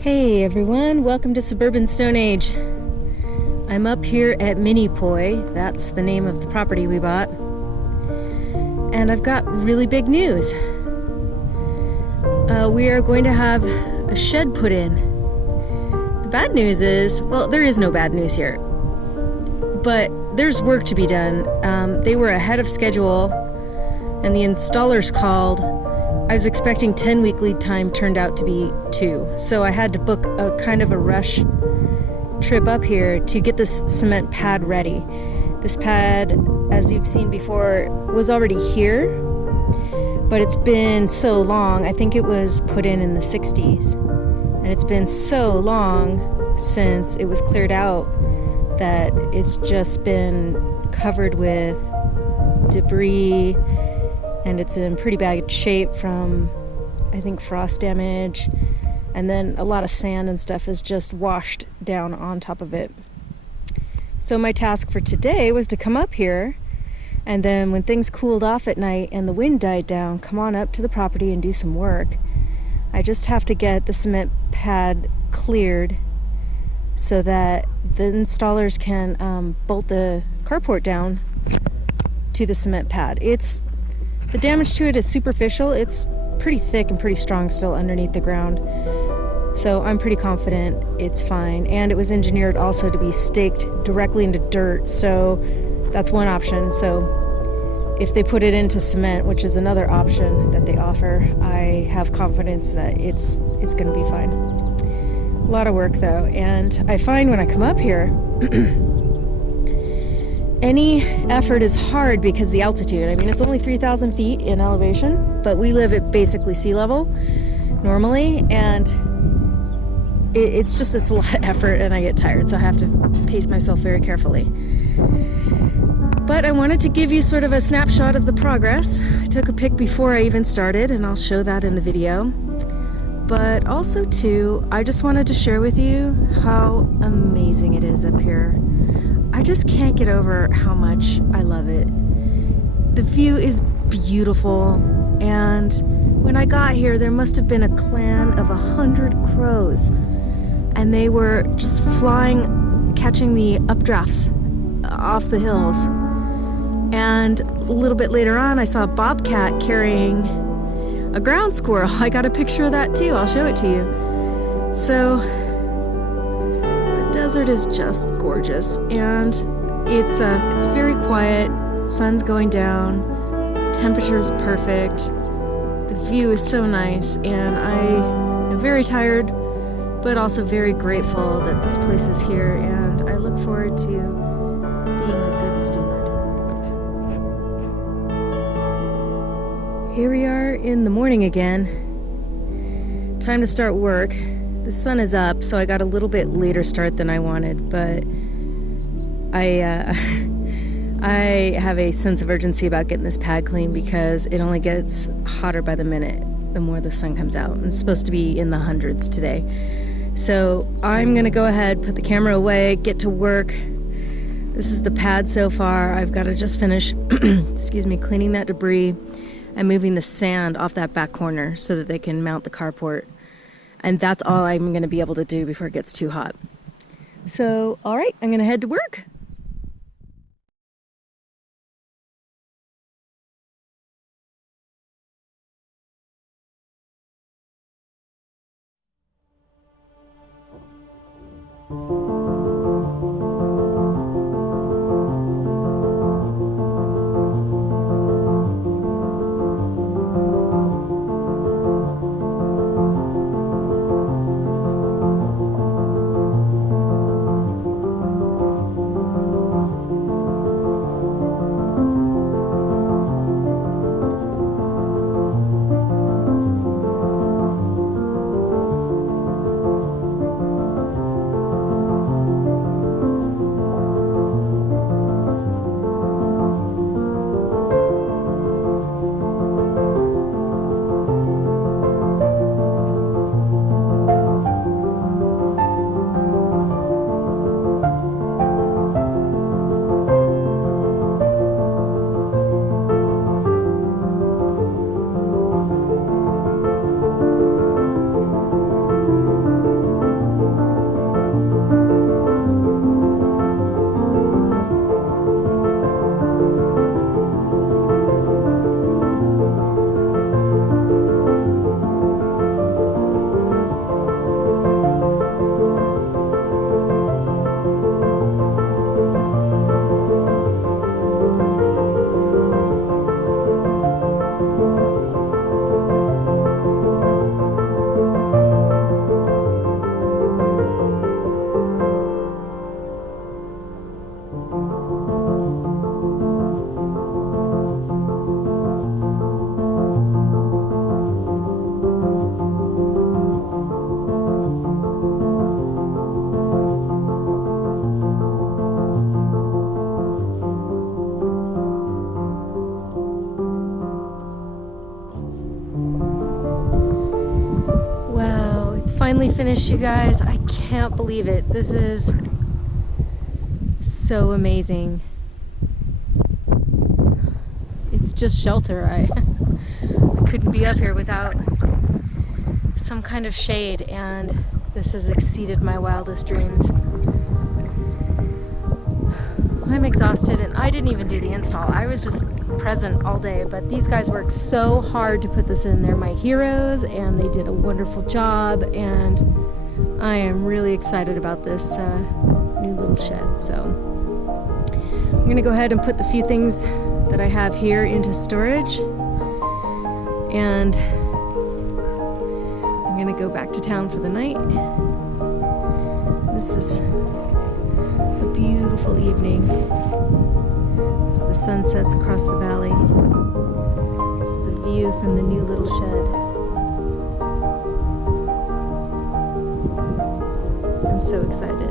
Hey everyone, welcome to Suburban Stone Age. I'm up here at Minipoi, that's the name of the property we bought, and I've got really big news. We are going to have a shed put in. The bad news is, well, there is no bad news here, but there's work to be done. They were ahead of schedule and the installers called. I was expecting 10-week lead time, turned out to be 2. So I had to book a kind of a rush trip up here to get this cement pad ready. This pad, as you've seen before, was already here, but it's been so long. I think it was put in the 60s. And it's been so long since it was cleared out that it's just been covered with debris, and it's in pretty bad shape from, I think, frost damage, and then a lot of sand and stuff is just washed down on top of it. So my task for today was to come up here, and then when things cooled off at night and the wind died down, come on up to the property and do some work. I just have to get the cement pad cleared so that the installers can bolt the carport down to the cement pad. The damage to it is superficial. It's pretty thick and pretty strong still underneath the ground. So I'm pretty confident it's fine. And it was engineered also to be staked directly into dirt. So that's one option. So if they put it into cement, which is another option that they offer, I have confidence that it's going to be fine. A lot of work though. And I find when I come up here, any effort is hard because the altitude. I mean, it's only 3,000 feet in elevation, but we live at basically sea level normally, and it's a lot of effort and I get tired, so I have to pace myself very carefully. But I wanted to give you sort of a snapshot of the progress. I took a pic before I even started, and I'll show that in the video. But also too, I just wanted to share with you how amazing it is up here. I just can't get over how much I love it. The view is beautiful, and when I got here, there must have been a clan of 100 crows, and they were just flying, catching the updrafts off the hills. And a little bit later on, I saw a bobcat carrying a ground squirrel. I got a picture of that too. I'll show it to you. So the desert is just gorgeous, and it's very quiet. Sun's going down, the temperature is perfect, the view is so nice, and I am very tired but also very grateful that this place is here, and I look forward to being a good steward. Here we are in the morning again. Time to start work. The sun is up, so I got a little bit later start than I wanted, but I have a sense of urgency about getting this pad clean because it only gets hotter by the minute the more the sun comes out. And it's supposed to be in the hundreds today. So I'm gonna go ahead, put the camera away, get to work. This is the pad so far. I've got to just finish excuse me, cleaning that debris and moving the sand off that back corner so that they can mount the carport. And that's all I'm gonna be able to do before it gets too hot. So, all right, I'm gonna head to work. finally finished, you guys. I can't believe it. This is so amazing. It's just shelter. I couldn't be up here without some kind of shade, and this has exceeded my wildest dreams. I'm exhausted, and I didn't even do the install. I was just present all day, but these guys worked so hard to put this in. They're my heroes, and they did a wonderful job, and I am really excited about this new little shed. So I'm gonna go ahead and put the few things that I have here into storage, and I'm gonna go back to town for the night. This is a beautiful evening as the sun sets across the valley. This is the view from the new little shed. I'm so excited.